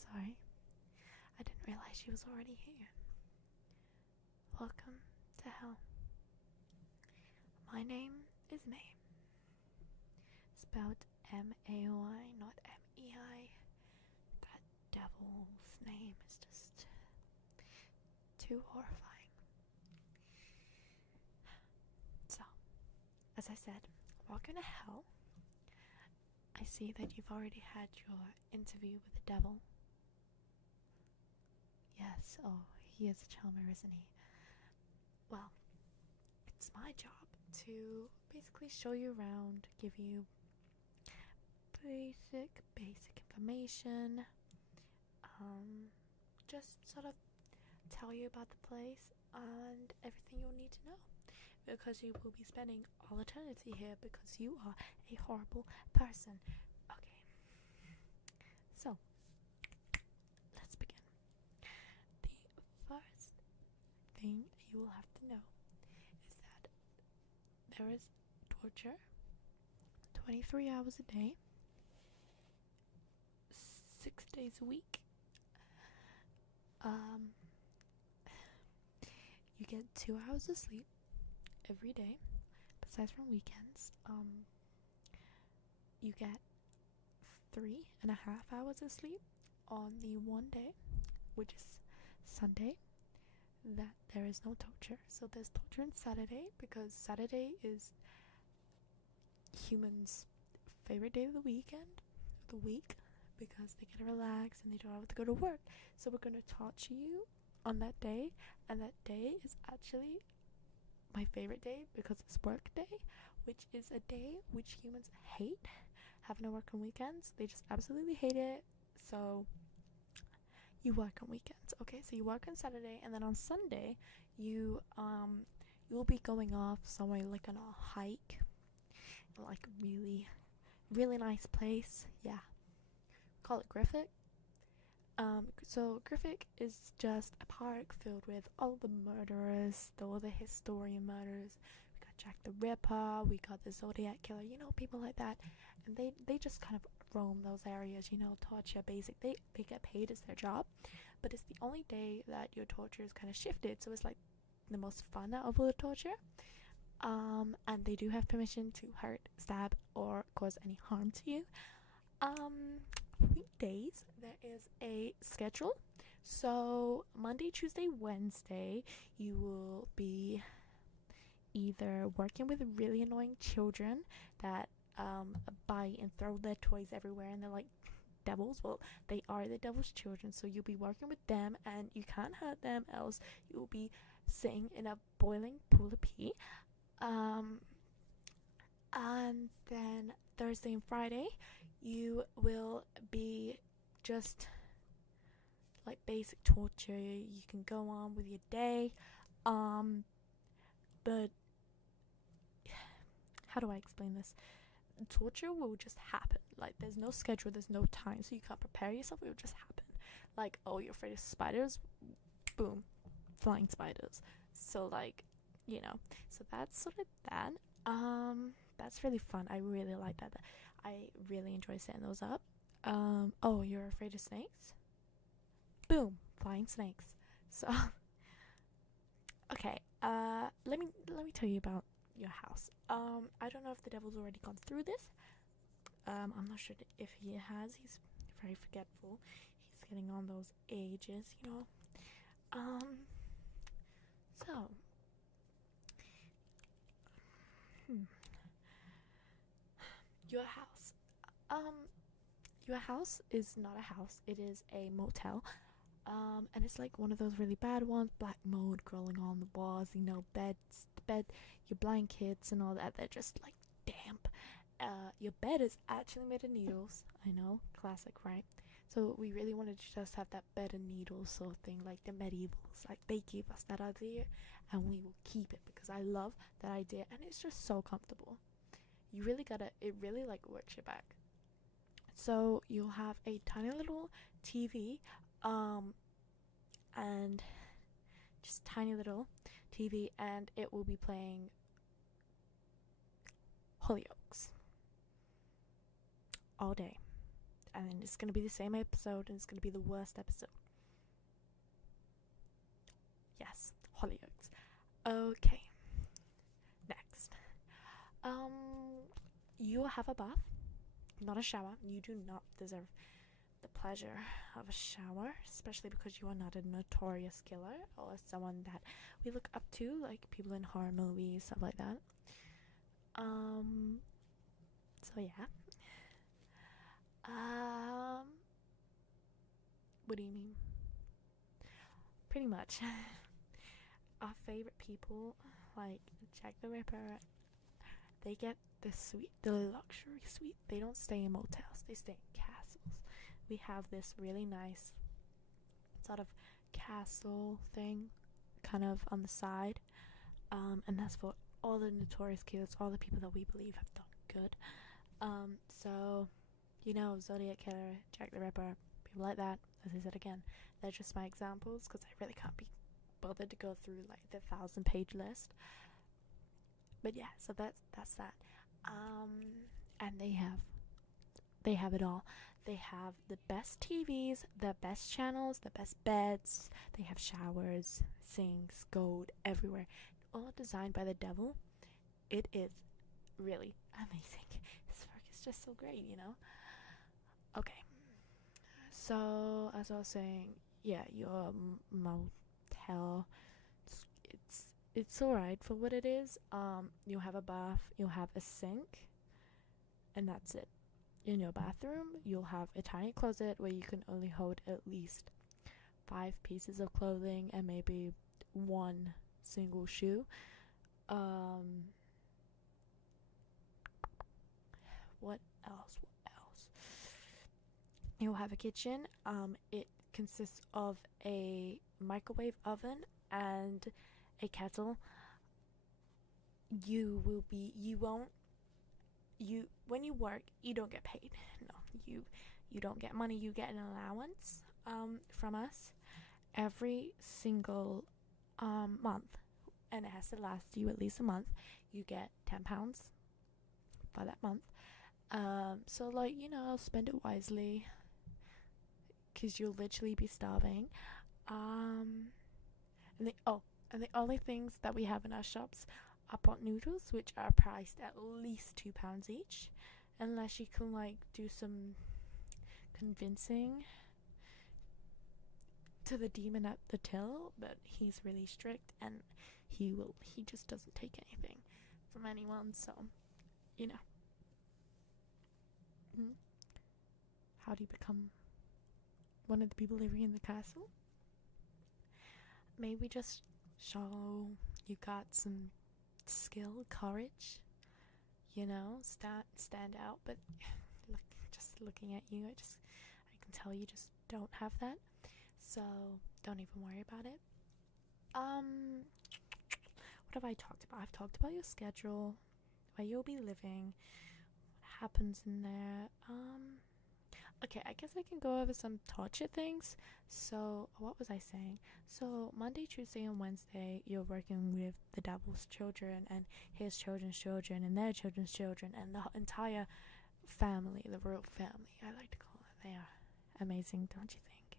Sorry, I didn't realize she was already here. Welcome to hell. My name is May. Spelled M-A-O-I, not M-E-I. That devil's name is just too horrifying. So, as I said, welcome to hell. I see that you've already had your interview with the devil. Yes, oh, he is a charmer, isn't he? Well, it's my job to basically show you around, give you basic information, just sort of tell you about the place and everything you'll need to know, because you will be spending all eternity here because you are a horrible person. Okay, so let's begin. The first thing you will have to know is that there is torture 23 hours a day, 6 days a week. You get 2 hours of sleep every day, besides from weekends. You get 3.5 hours of sleep on the one day, which is Sunday, that there is no torture. So there's torture on Saturday, because Saturday is humans' favorite day of the week, because they get to relax and they don't have to go to work. So we're going to torture you on that day, and that day is actually my favorite day because it's work day, which is a day which humans hate, having to work on weekends. They just absolutely hate it. So you work on weekends, okay? So you work on Saturday, and then on Sunday you'll be going off somewhere like on a hike, like really nice place. Yeah, call it Griffith. So Griffith is just a park filled with all the murderers, all the historian murders. We got Jack the Ripper, we got the Zodiac Killer, people like that. And they just kind of roam those areas, torture, they get paid as their job. But it's the only day that your torture is kind of shifted, so it's like the most fun out of all the torture. And they do have permission to hurt, stab, or cause any harm to you. Weekdays, there is a schedule. So Monday, Tuesday, Wednesday, you will be either working with really annoying children that bite and throw their toys everywhere, and they're like devils. Well, they are the devil's children, so you'll be working with them, and you can't hurt them, else you will be sitting in a boiling pool of pee. And then Thursday and Friday, you will be just like basic torture. You can go on with your day, but how do I explain this? Torture will just happen. Like, there's no schedule, there's no time, so you can't prepare yourself. It will just happen. Like, oh, you're afraid of spiders? Boom, flying spiders. So like, so that's sort of that. That's really fun. I really like that. I really enjoy setting those up. Oh, you're afraid of snakes? Boom, flying snakes. So okay, let me tell you about your house. I don't know if the devil's already gone through this. I'm not sure if he has. He's very forgetful. He's getting on those ages, So your house. Your house is not a house. It is a motel. And it's like one of those really bad ones, black mold growing on the walls, your blankets and all that, they're just like damp. Your bed is actually made of needles. I know, classic, right? So we really wanted to just have that bed of needles sort of thing, like the medievals. Like, they gave us that idea, and we will keep it because I love that idea, and it's just so comfortable. It really like works your back. So you'll have a tiny little TV, and just tiny little TV, and it will be playing Hollyoaks all day. and it's gonna be the same episode, and it's gonna be the worst episode. Yes, Hollyoaks. Okay, next. You have a bath, not a shower. You do not deserve the pleasure of a shower, especially because you are not a notorious killer or someone that we look up to, like people in horror movies, stuff like that. So yeah. What do you mean? Pretty much. Our favorite people, like Jack the Ripper, they get the luxury suite. They don't stay in motels, they stay in castles. We have this really nice sort of castle thing kind of on the side, and that's for all the notorious killers, all the people that we believe have done good. So, Zodiac Killer, Jack the Ripper, people like that, as I said again, they're just my examples, because I really can't be bothered to go through like the 1,000-page list. But yeah, so that's that. And they have it all. They have the best TVs, the best channels, the best beds. They have showers, sinks, gold everywhere, all designed by the devil. It is really amazing. This work is just so great, Okay, so as I was saying, yeah, your motel, it's alright for what it is. You'll have a bath, you'll have a sink, and that's it. In your bathroom, you'll have a tiny closet where you can only hold at least 5 pieces of clothing and maybe 1 single shoe. What else? You'll have a kitchen. It consists of a microwave oven and a kettle. When you work, you don't get paid. No, you don't get money. You get an allowance from us every single month, and it has to last you at least a month. You get £10 for that month. So spend it wisely, because you'll literally be starving. And the only things that we have in our shops are pot noodles, which are priced at least £2 each, unless you can do some convincing to the demon at the till. But he's really strict, and he just doesn't take anything from anyone. So, how do you become one of the people living in the castle? Maybe just show you got some skill, courage, stand out. But just looking at you, I can tell you just don't have that. So don't even worry about it. What have I talked about? I've talked about your schedule, where you'll be living, what happens in there. Okay, I guess I can go over some torture things. So, what was I saying? So, Monday, Tuesday, and Wednesday, you're working with the devil's children and his children's children and their children's children and the entire family, the royal family, I like to call it. They are amazing, don't you think?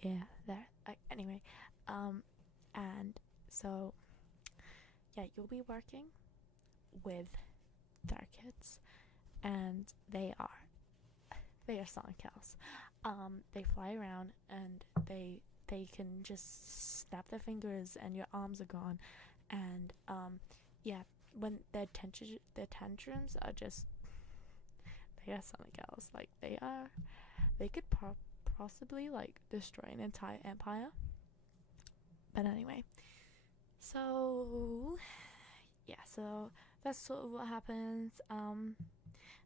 Yeah, anyway, and so, yeah, you'll be working with their kids, and they are Sonic cows. They fly around, and they can just snap their fingers and your arms are gone. And yeah, when their tantrums are just, they are Sonic cows. They could possibly destroy an entire empire. But anyway, so yeah, so that's sort of what happens.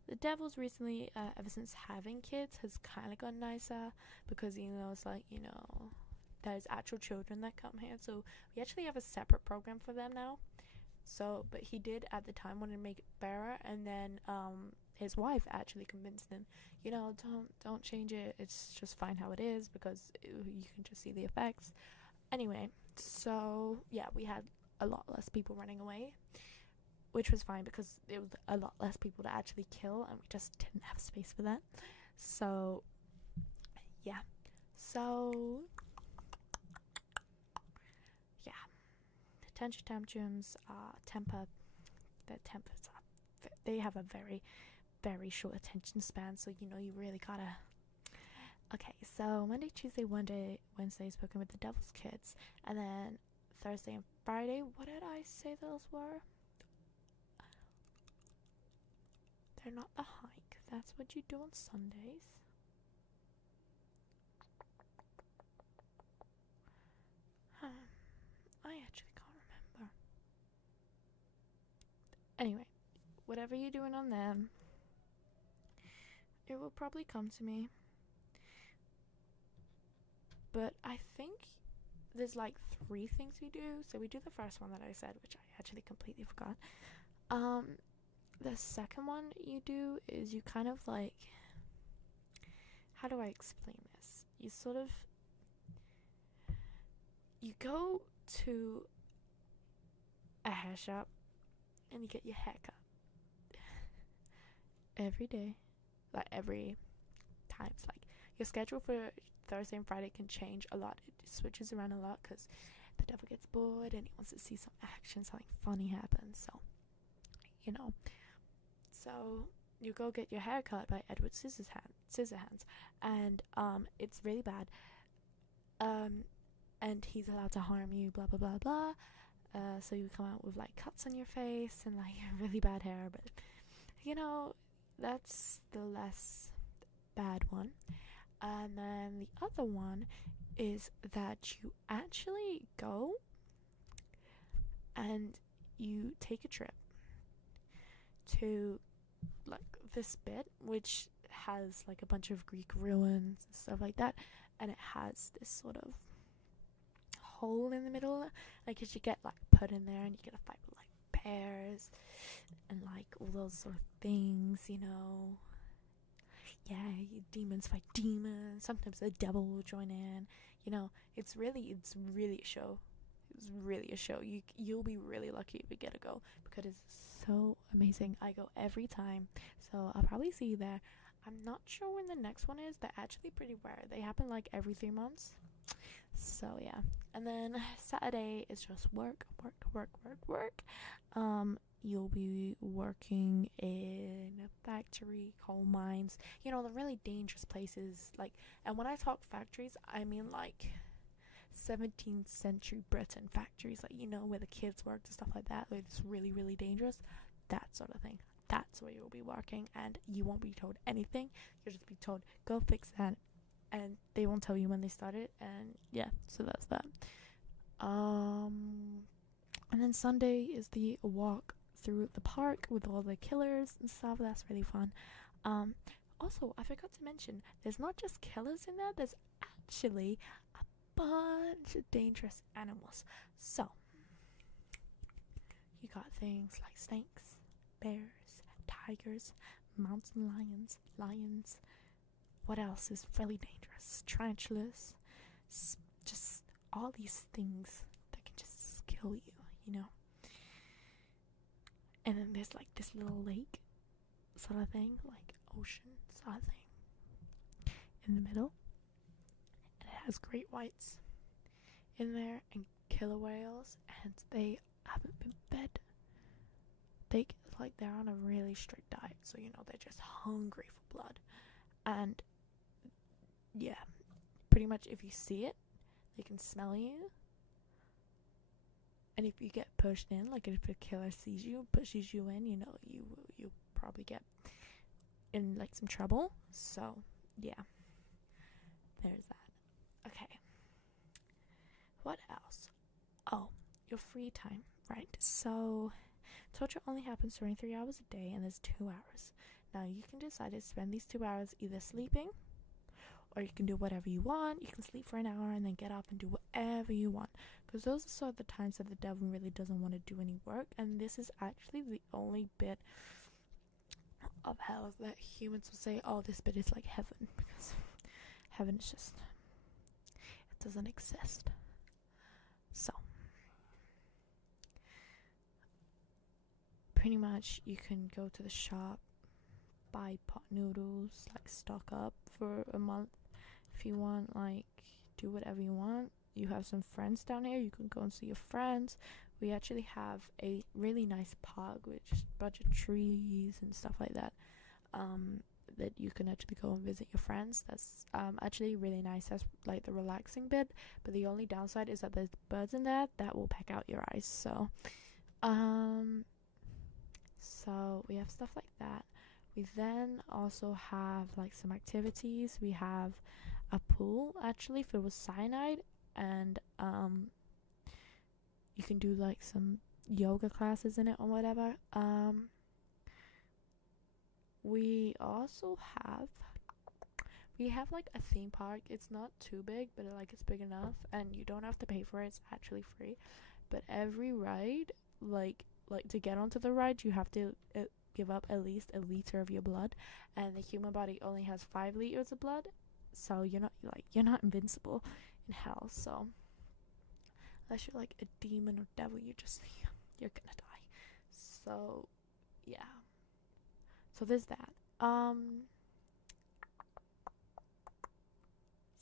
The Devils recently, ever since having kids, has kind of gotten nicer, because it's there's actual children that come here, so we actually have a separate program for them now. So, but he did at the time want to make it better, and then his wife actually convinced him, don't change it. It's just fine how it is, because you can just see the effects. Anyway, so yeah, we had a lot less people running away. which was fine because it was a lot less people to actually kill, and we just didn't have space for that. So yeah, so yeah, attention tantrums, they have a very, very short attention span, so you really gotta. Okay, so Monday, Tuesday, Wednesday spoken with the Devil's Kids, and then Thursday and Friday, what did I say those were? They're not the hike. That's what you do on Sundays. I actually can't remember. Anyway, whatever you're doing on them, it will probably come to me. But I think there's like 3 things we do. So we do the first one that I said, which I actually completely forgot. The second one you do is you kind of like, how do I explain this? You go to a hair shop and you get your hair cut every day, like every time. It's like your schedule for Thursday and Friday can change a lot. It switches around a lot because the devil gets bored and he wants to see some action, something funny happen. So you go get your hair cut by Edward Scissorhands, and it's really bad. And he's allowed to harm you, blah blah blah blah. So you come out with like cuts on your face and like really bad hair, but that's the less bad one. And then the other one is that you actually go and you take a trip to like this bit which has like a bunch of Greek ruins and stuff like that, and it has this sort of hole in the middle, like you get like put in there and you get to fight with like bears and like all those sort of things. Demons fight demons. Sometimes the devil will join in. It's really a show. It's really a show. You'll be really lucky if you get to go because it's so amazing. I go every time, so I'll probably see you there. I'm not sure when the next one is. They're actually pretty rare. They happen like every 3 months. So yeah, and then Saturday is just work. You'll be working in a factory, coal mines, the really dangerous places. Like, and when I talk factories, I mean like 17th century Britain factories, like where the kids worked and stuff like that. Like, it's really, really dangerous. That sort of thing. That's where you'll be working, and you won't be told anything. You'll just be told, go fix that, and they won't tell you when they started. And yeah, so that's that. And then Sunday is the walk through the park with all the killers and stuff. That's really fun. Also, I forgot to mention, there's not just killers in there. There's actually a bunch of dangerous animals. So you got things like snakes, bears, tigers, mountain lions. What else is really dangerous? Tarantulas. Just all these things that can just kill you, And then there's like this little lake sort of thing, like ocean sort of thing in the middle. And it has great whites in there and killer whales, and they haven't been fed. They're on a really strict diet, so they're just hungry for blood. And yeah, pretty much if you see it, they can smell you. And if you get pushed in, like if a killer sees you, pushes you in, you probably get in like some trouble. So yeah, there's that. Okay, what else? Oh, your free time, right? So torture only happens 23 hours a day, and there's 2 hours. Now you can decide to spend these 2 hours either sleeping, or you can do whatever you want. You can sleep for an hour and then get up and do whatever you want, because those are sort of the times that the devil really doesn't want to do any work. And this is actually the only bit of hell that humans will say, oh, this bit is like heaven, because heaven is just, it doesn't exist. So pretty much you can go to the shop, buy pot noodles, like stock up for a month if you want, like do whatever you want. You have some friends down here, you can go and see your friends. We actually have a really nice park with just a bunch of trees and stuff like that, that you can actually go and visit your friends. That's actually really nice. That's like the relaxing bit, but the only downside is that there's birds in there that will peck out your eyes. So we have stuff like that. We then also have like some activities. We have a pool actually filled with cyanide, and you can do like some yoga classes in it or whatever. We also have like a theme park. It's not too big, but it's big enough, and you don't have to pay for it. It's actually free. But every ride, like to get onto the ride, you have to give up at least a liter of your blood, and the human body only has 5 liters of blood, so you're not invincible in hell. So unless you're like a demon or devil, you're gonna die. So yeah. So there's that.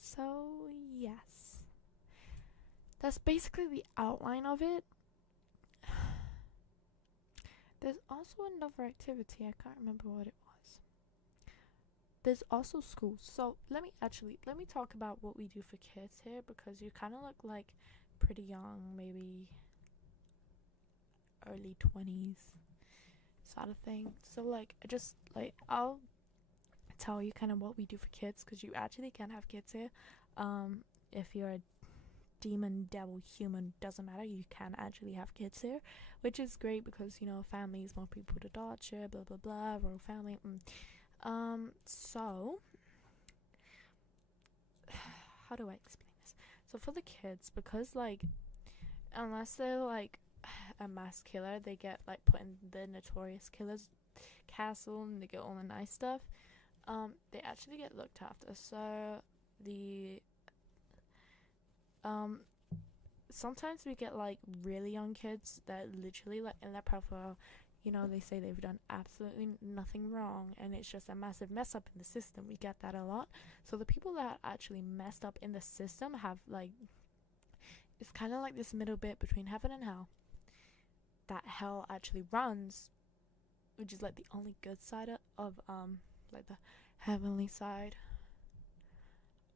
So yes, that's basically the outline of it. There's also another activity, I can't remember what it was. There's also school. So let me talk about what we do for kids here, because you kind of look like pretty young, maybe early 20s sort of thing. So I'll tell you kind of what we do for kids, because you actually can have kids here. If you're a demon, devil, human, doesn't matter, you can actually have kids here, which is great because families want people to dodge here, blah blah blah, royal family. So how do I explain this? So for the kids, because unless they're like a mass killer, they get put in the notorious killer's castle and they get all the nice stuff. They actually get looked after. So sometimes we get really young kids that literally in their profile, they say they've done absolutely nothing wrong and it's just a massive mess up in the system. We get that a lot. So the people that actually messed up in the system have it's kind of like this middle bit between heaven and hell that hell actually runs, which is the only good side of the heavenly side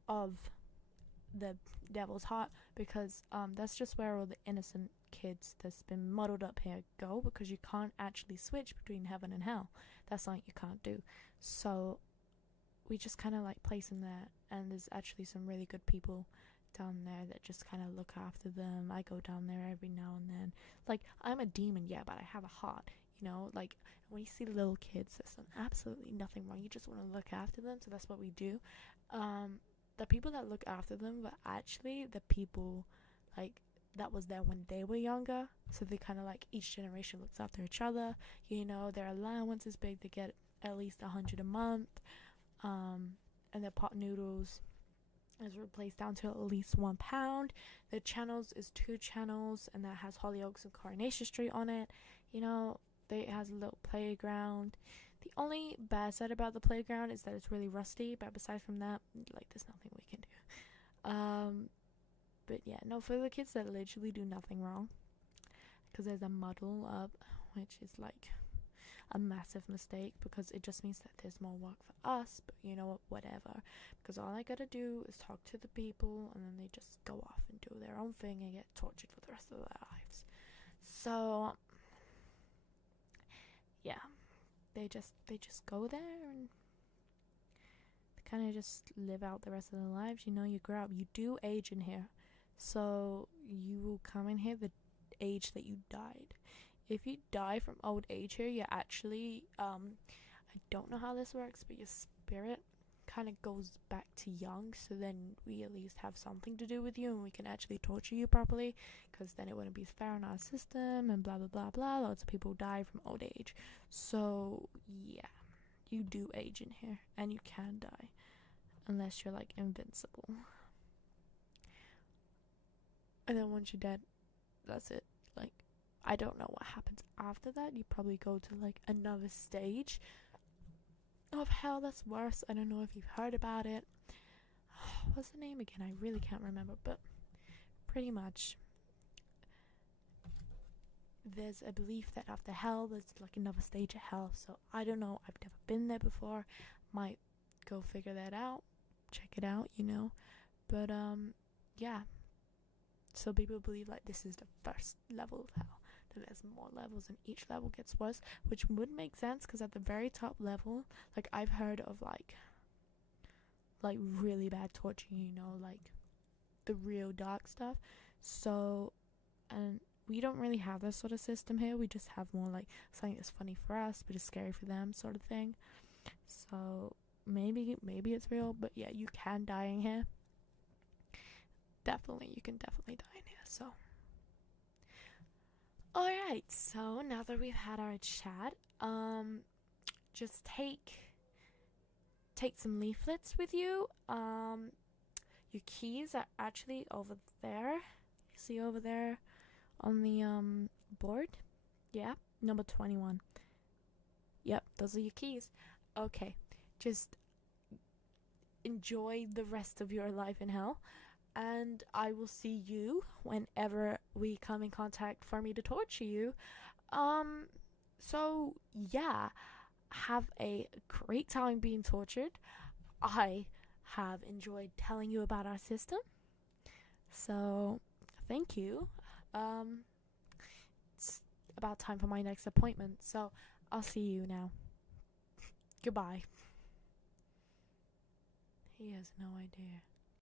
of the devil's heart, because that's just where all the innocent kids that's been muddled up here go, because you can't actually switch between heaven and hell. That's something you can't do. So we just kind of place them there, and there's actually some really good people down there that just kind of look after them. I go down there every now and then. I'm a demon, yeah, but I have a heart. When you see little kids, there's absolutely nothing wrong. You just want to look after them, so that's what we do. The people that look after them were actually the people that was there when they were younger. So they kind of each generation looks after each other. Their allowance is big. They get at least 100 a month. And their pot noodles is replaced down to at least £1. The channels is 2 channels, and that has Hollyoaks and Coronation Street on it. It has a little playground. The only bad side about the playground is that it's really rusty, but besides from that, there's nothing we can do. But yeah, no, for the kids that literally do nothing wrong, because there's a muddle up, which is a massive mistake, because it just means that there's more work for us, but whatever, because all I gotta do is talk to the people, and then they just go off and do their own thing and get tortured for the rest of their lives. So yeah, they just go there and they kind of just live out the rest of their lives. You grow up, you do age in here, so you will come in here the age that you died. If you die from old age here, you actually I don't know how this works, but your spirit kind of goes back to young, so then we at least have something to do with you and we can actually torture you properly, because then it wouldn't be fair in our system and blah blah blah blah. Lots of people die from old age. So yeah, you do age in here and you can die unless you're invincible, and then once you're dead, that's it. I don't know what happens after that. You probably go to like another stage of hell that's worse. I don't know if you've heard about it. What's the name again? I really can't remember, but pretty much there's a belief that after hell there's like another stage of hell. So I don't know. I've never been there before. Might go figure that out. Check it out, you know. But yeah. So people believe like this is the first level of hell. Then there's more levels and each level gets worse, which would make sense because at the very top level, like I've heard of like really bad torture, you know, like the real dark stuff. So, and we don't really have this sort of system here. We just have more like something that's funny for us but is scary for them sort of thing. So maybe it's real, but yeah, you can die in here. You can definitely die in here. So alright, so now that we've had our chat, just take some leaflets with you. Your keys are actually over there. You see over there on the board? Yeah, number 21. Yep, those are your keys. Okay, just enjoy the rest of your life in hell, and I will see you whenever we come in contact for me to torture you. So yeah, have a great time being tortured. I have enjoyed telling you about our system. So thank you. It's about time for my next appointment. So I'll see you now. Goodbye. He has no idea.